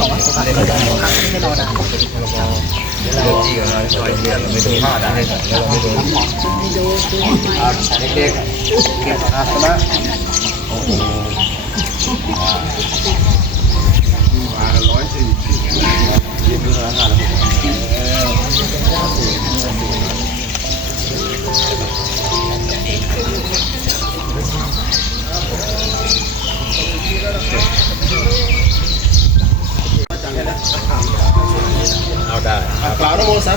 บอกว่ามาเลยก็ได้ครับไม่รอนานเดินที่กันเลยปล่อยเรียนเราไม่ดูผ้าได้เราไม่ดูอ่าเด็กๆเก็บอาสนะโอ้โหมาร้อยสี่สิบเรื่องงานแล้วเ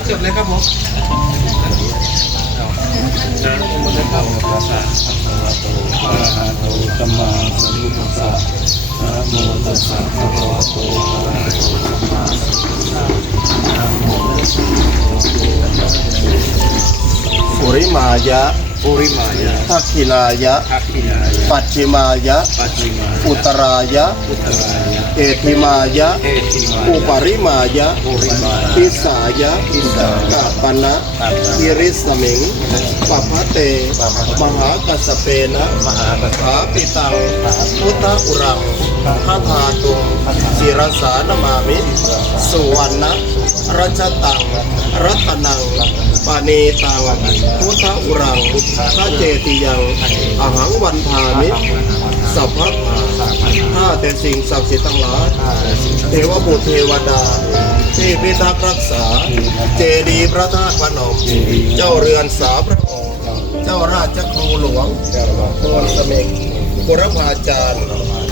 จบเลยครับผมนะมันได้เข้ากับภาษาอะระหะโตสัมมาสัมพุทธัสสะนะโมตัสสะภะคะวะโตอะระหะโตสัมมาสัมพุทธัสสะนะโมตัสสะภะคะวะโตอะระหะโตสัมมาสัมพุทธัสสะปุริมายะ ปุริมายะทักขินายะทักขินายะปัจฉิมายะปาอุตายะอุตรายะเอธิมายะเอติมาอุปริมายะปุริมายะทิสายะทิสายะกาปนตังพุทธอุรังพระเจติยังอหังวันทามิสัพพะข้าแต่สิ่งศักดิ์สิทธิ์ทั้งหลายเทวบุตรเทวดาที่พิทักษ์รักษา เจดียพระธาตุพนม เจ้าเรือนสาพระองค์ เจ้าราชครูหลวงโพนสมิกบุรพาจารย์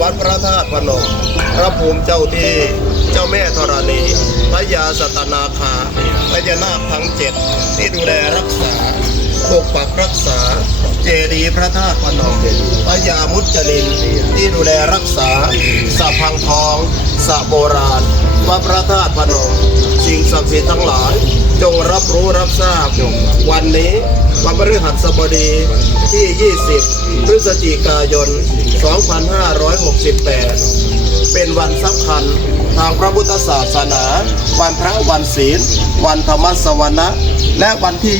วัดพระธาตุพนม พระภูมิเจ้าที่เจ้าแม่ธรณีพระยาสตนาคาพญานาคทั้งเจ็ดที่ดูแลรักษาปกปักรักษา เจดีย์พระธาตุพนมพระยามุจลินที่ดูแลรักษาสะพังทองสะโบราณวัดพระธาตุพนมสิ่งศักดิ์สิทธิ์ทั้งหลาย จงรับรู้รับทราบ วันนี้วันพฤหัสบดีที่ 20 พฤศจิกายน 2568 เป็นวันสำคัญทางพระพุทธศาสนา วันพระวันศีล วันธรรมสวนะและวันที่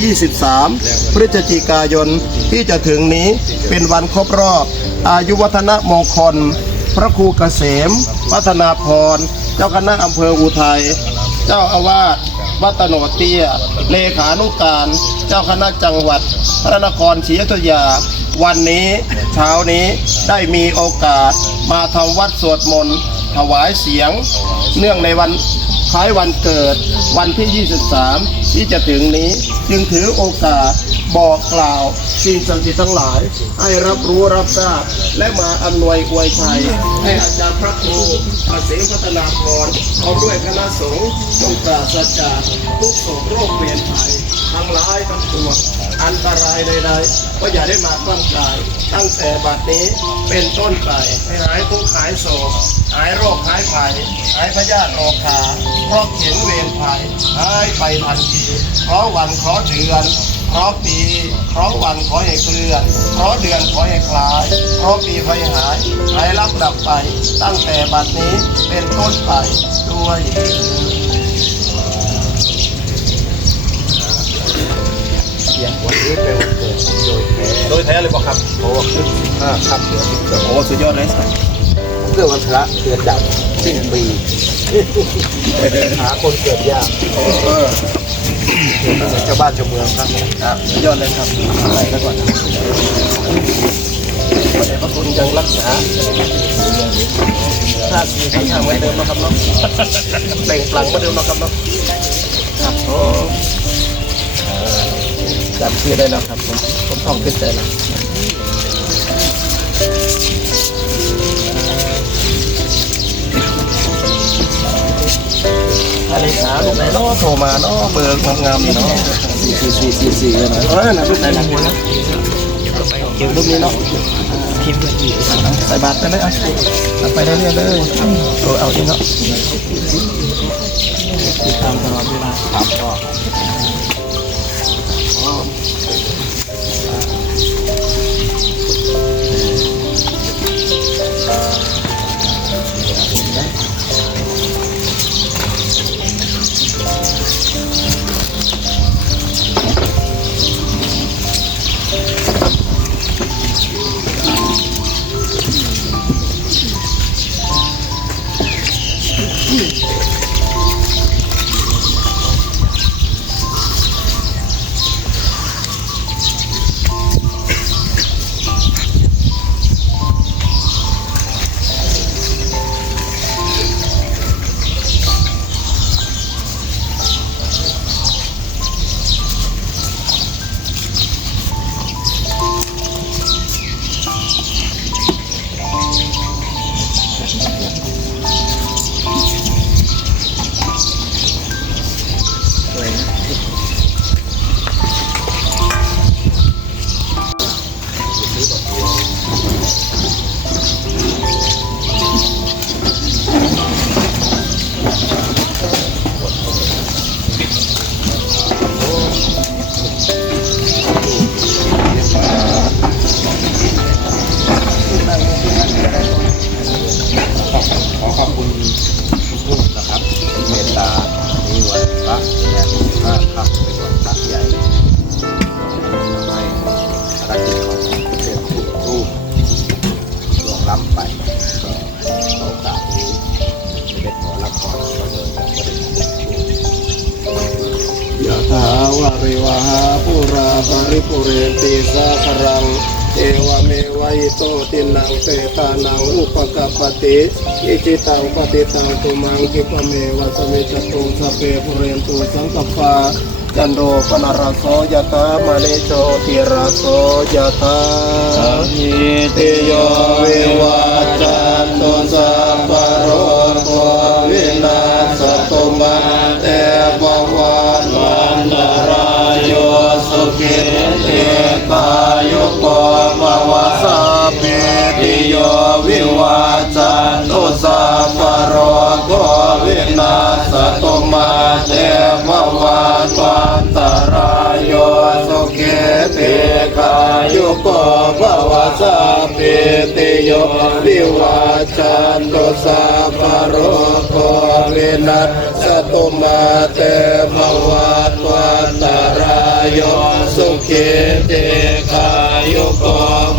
23 พฤศจิกายนที่จะถึงนี้เป็นวันครบรอบ อายุวัฒนมงคล พระครูเกษมพัฒนาพร เจ้าคณะอำเภออุทัย เจ้าอาวาสวัตโนเตียเลขานุการ เจ้าคณะจังหวัด พระนครศรีอยุธยา วันนี้เช้านี้ได้มีโอกาสมาทำวัดสวดมนต์ถวายเสียง เนื่องในวันคล้ายวันเกิดวันที่ 23 ที่จะถึงนี้จึงถือโอกาส บอกกล่าวสิ่งศักดิ์สิทธิ์ทั้งหลาย ให้รับรู้รับทราบ และมาอำนวยอวยชัยให้อาจารย์พระครูเกษมพัฒนาพรพร้อมด้วยคณะสงฆ์จงปราศจากทุกโศกโรคเวียนภัยทั้งร้ายทั้งปวงอันตรายใดๆก็อย่าได้มาตั้งกาย ตั้งแต่บัดนี้เป็นต้นไปให้หายทุกข์หายโศกหายโรคหายภัยหายพยาธิโรคาเพราะเข็นเวรภัยหายไปทันทีเพราะวันเพราะเดือน เพราะปีเพราะวันขอให้เคลื่อน เพราะเดือนขอให้คลาย เพราะปีไฟหายหายรับดับไป ตั้งแต่บัดนี้เป็นต้นไปด้วยเถิดวันนี้เป็นวันเกิดโดยแท้โดยแท้เลยบอกครับเพราะว่าขึ้นห้าค่ำเดือนที่เกิดโอ้สุดยอดเลยสัผมเกิดวันพระเดือนดับ สิ้นปีหาคนเกิดยากเกิดตั้งแต่ชาวบ้านชาวเมืองครับครับยอดเลยครับอะไรก่อนแต่พระคุณยังรักษาท่าทีท่าทางเหมือนเดิมนะครับเนาะเปล่งปลั่งมือนเดิมนะครับเนาะครับผมอ่าจำชื่อได้แล้วครับผมผมท่องขึ้นใจแล้ว ถ้าเลขาลูกไหนเนาะโทรมาเนาะเบอร์งามๆนี่เนาะสี่สี่สี่สี่นะเออนะลูกไหนหลังคนนะเก็บรูปนี้เนาะพิมพ์ใส่บาตรไปเลยอะเอาไปเรื่อยๆเลยเออเอาเองเนาะติดตามตลอดเวลาครับก็ ริวหาปุราปริปุเรนติสาครัง เอวเมวะอิโตตินังเตตานังอุปกปปติอิจิตังปฏิตังตุมังคิปเมวะสเมจตุสเพปุเรนตุสังกปาจันโดปนารโสยะตามะเลโชติราโสยะตาอิติโยวิวัจ ยุโกภวะสัพเพติโยวิวัจจันตุสัพโรโควินัสสตุมาเตภวัตวันตรายโยสุขิเตกายุโก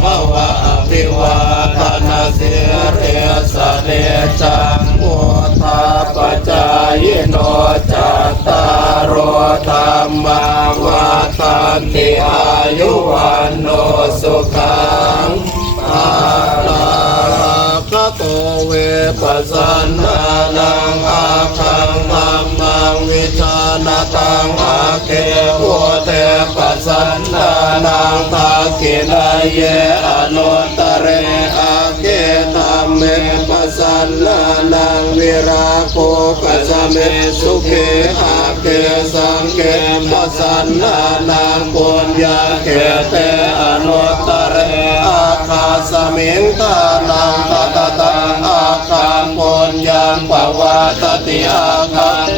ภวะอภิวาทนาสิเรสเนจังโมทาปจายโนจัตตารโอธรรมา วัฏันติอายุวันโนสุขังอาลังพระโตเวปัสสนานังอาคังธัมมังวิชา นาตังอาเกโวเทปัสสนานังทากินาเยอนุตตเรอาเกธัมเมปัสสนานังวิราโคกัสสเมสุเขอาเกสังเกปัสสนานังปุญญาเกเตอนุตตเรอาคาสมิงตานังตตตาอาคังปุญญังปวัตติอาคังอา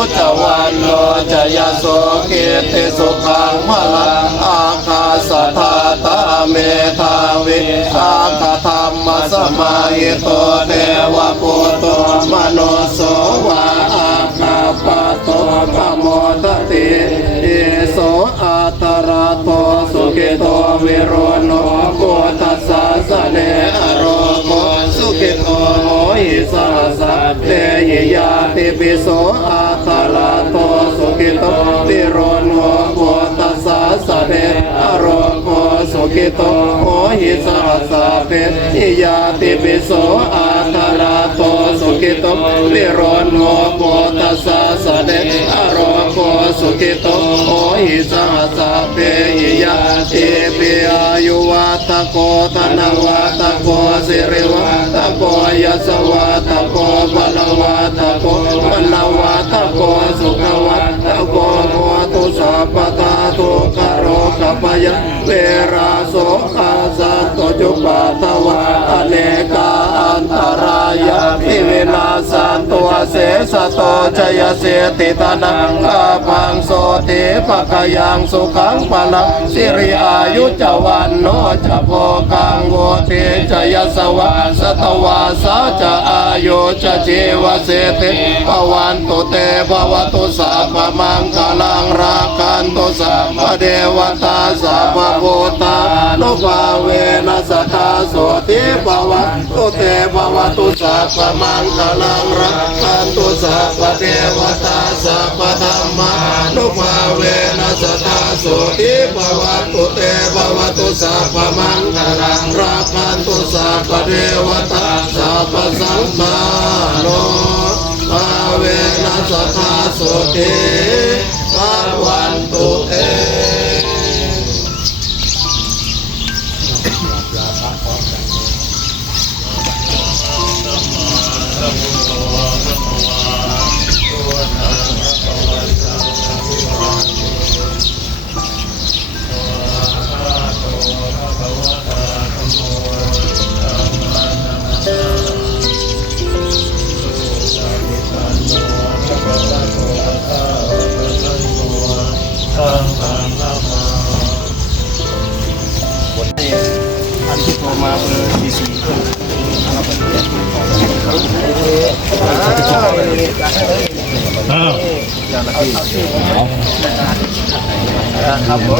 ยุจวันโนจยโสกิติสุขังพลังอาคาสทาตาเมธาวิอาคาธรรมสมาหิโตเทวปุตโตมโนโสวาอาคาปะโตปโมทติเอโสอาตระโตสุขิโตวิโร ยิยาติปิโสอาตระโตสุขิโตวิโรโนโกตัสสะสะเนอโรโกสุขิโตโหหิสาสะเตยิยาติปิโสอาตระโตสุขิโตวิโรโนโกตัสสะสะเนอโรโกสุขิโตโหหิสาสะเปยิยาติปิอายุวัตโกธนวัตโกสิริวัตโกยัสวัตโกบาลวัต ลวัตโกสุขวัตโกโหตุสัพพต โรคปยะเวราโสอาสัตตจุปัตวะอเนกาอันตรายาพิวินาสันตัวเสสโตชยเสติตานังอาพังโสติปะกยังสุขังปะลังสิริอายุจวันโนจะโพกังโวติจยสวะสตวาสาจะอายุจะเจวเสเตปวันตุเตภวตุสัพมังคลังราคันตุสัพเดวตาสัพพโพตานุภาเวนัสทธาโสติภวันตุเตภวะตุสัพพมังคลังราคันตุสัพพเดวตาสัพพธรรมานุภาเวนัสทธาโสติภวันตุเตภวะตุสัพพมังคลังราคันตุสัพพเดวตาสัพพสังฆาโนภาเวนัสทธาโสติภาวันตุ ครับโอ้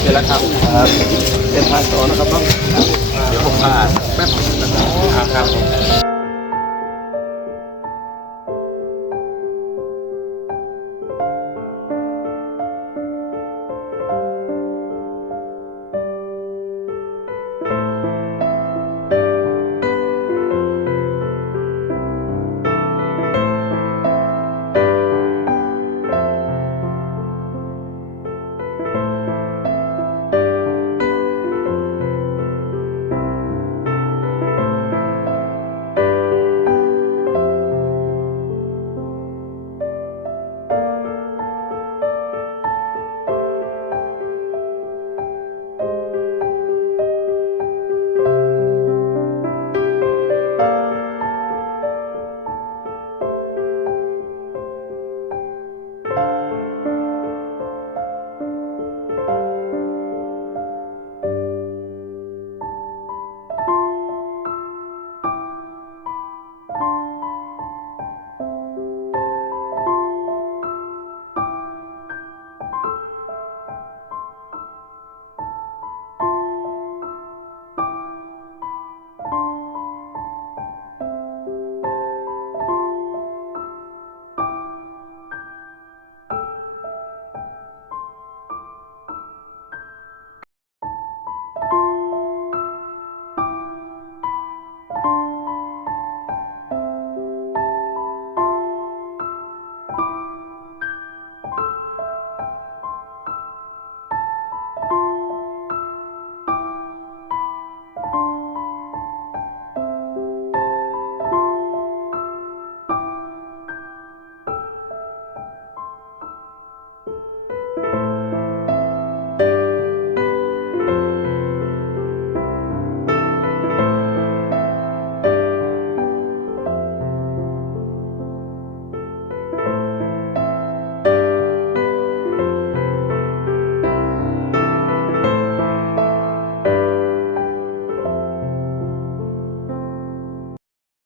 เสร็จแล้วครับเป็นทางต่อนะครับน้องเดี๋ยวผมพาแม่ผมนะครับครับ